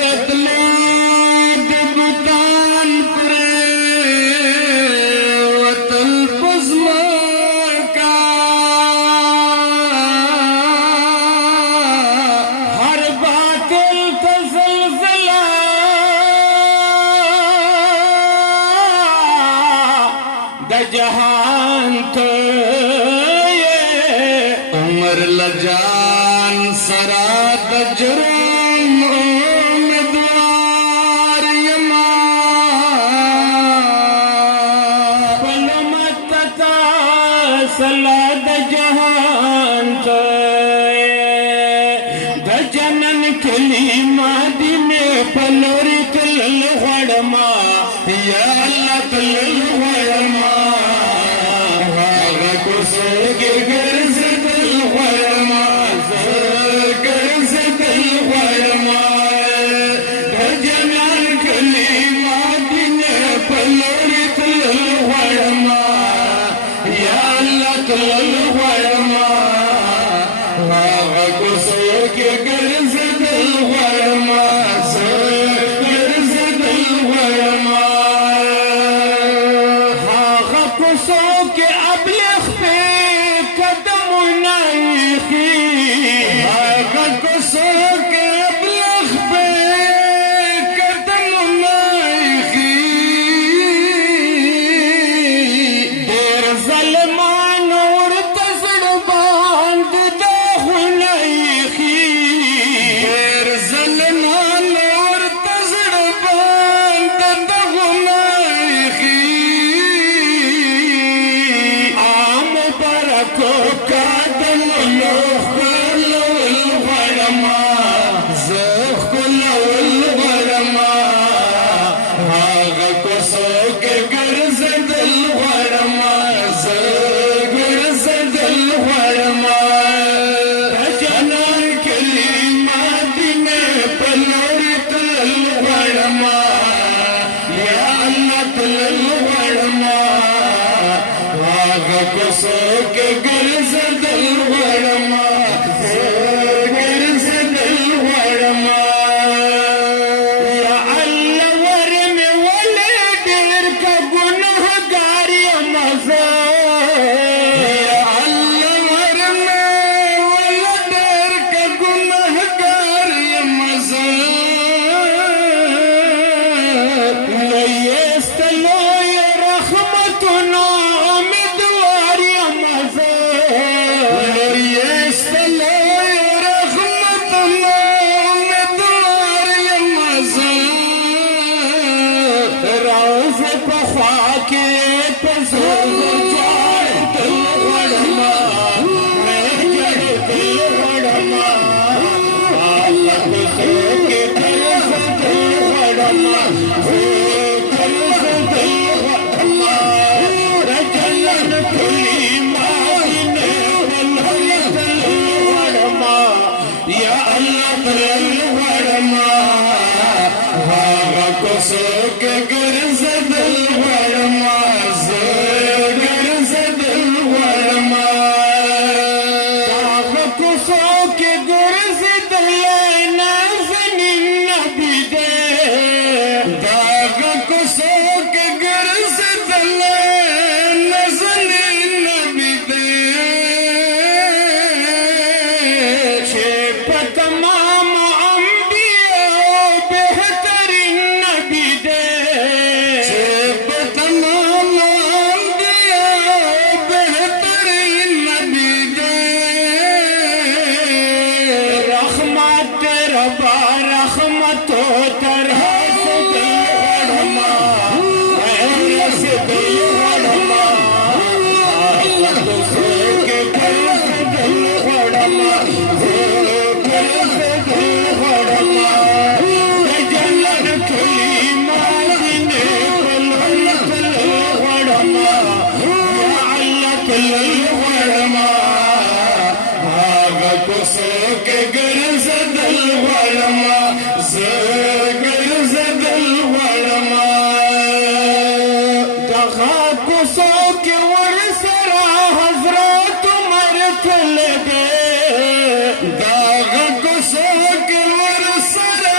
رتلو د بوتان پرې وتل پزمکا هر باطل ته زلزله د جهان ته عمر لجان سرا د جرم امیدوار یما پلمت تا سلا د جهان ته د جنن کلی مدینه پلوری تل غړما یا الله تل غړما هغه کوڅه ګرځدل غړما ګرځدل غړما د جنان کلی مدینه پلوری تل غړما یا الله تل غړما هغه کوڅه ګرځدل غړما ګرځدل غړما هغه کوڅو کې ابلغ په قدمونه ایښي هغه کوڅو کې ابلغ په قدمونه ایښي ډېر ظالمان ورته زړه باندې داغونه ایښي ډېر ظالمان ورته زړه باندې داغونه ایښي عام برکو قدمونو ښکلول غواړمه زه ښکلول غواړمه هغه کوڅو کې ګرځېدل غواړمه زه ګرځېدل غواړمه د جنان کلي مدینې په لورې تلل غواړمه یا الله تلل غواړمه هغه کوڅو کې ګرځېدل غواړمه زه ګرځېدل غواړمه یا الله ور مې ولې ډېر که ګنهګار یمه زه یا الله ور مې ولې ډېر که ګنهګار یمه زه لویستلو یې رحمتونو امیدوار یمه زه لویستلو یې رحمتونو امیدوار یمه زه روض په خوا کې په زړه جاړېدل غواړمه جاړېدل غواړمه الله کوڅو کې ګرځېدل غواړمه ګرځېدل غواړمه د جنت کلي مدینې په لورې تلل غواړمه یا الله تلل غواړمه هغه کوڅو کې ګرځېدل غواړمه زه ګرځېدل غواړمه هغه کوڅو کې ګرځېدل نازنین نبي دی د هغه کوڅو کې ګرځېدل نازنین نبي دی چې په تمامو انبیاء بهترین نبي دی چې په تمامو انبیاء بهترین نبي دی رحمت ربا رحمتو تر رسېدل غواړمه رسېدل غواړمه الله کوڅو کې ګرځېدل غواړمه ګرځېدل غواړمه د جنت کلي مدینې په لورې تلل غواړمه یا الله تلل غواړمه هغه کوڅو کې ګرځېدل غواړمه زه ګرځېدل غواړمه دغه کوڅو کې ورسره حضرت عمر تللی دی دغه کوڅو کې ورسره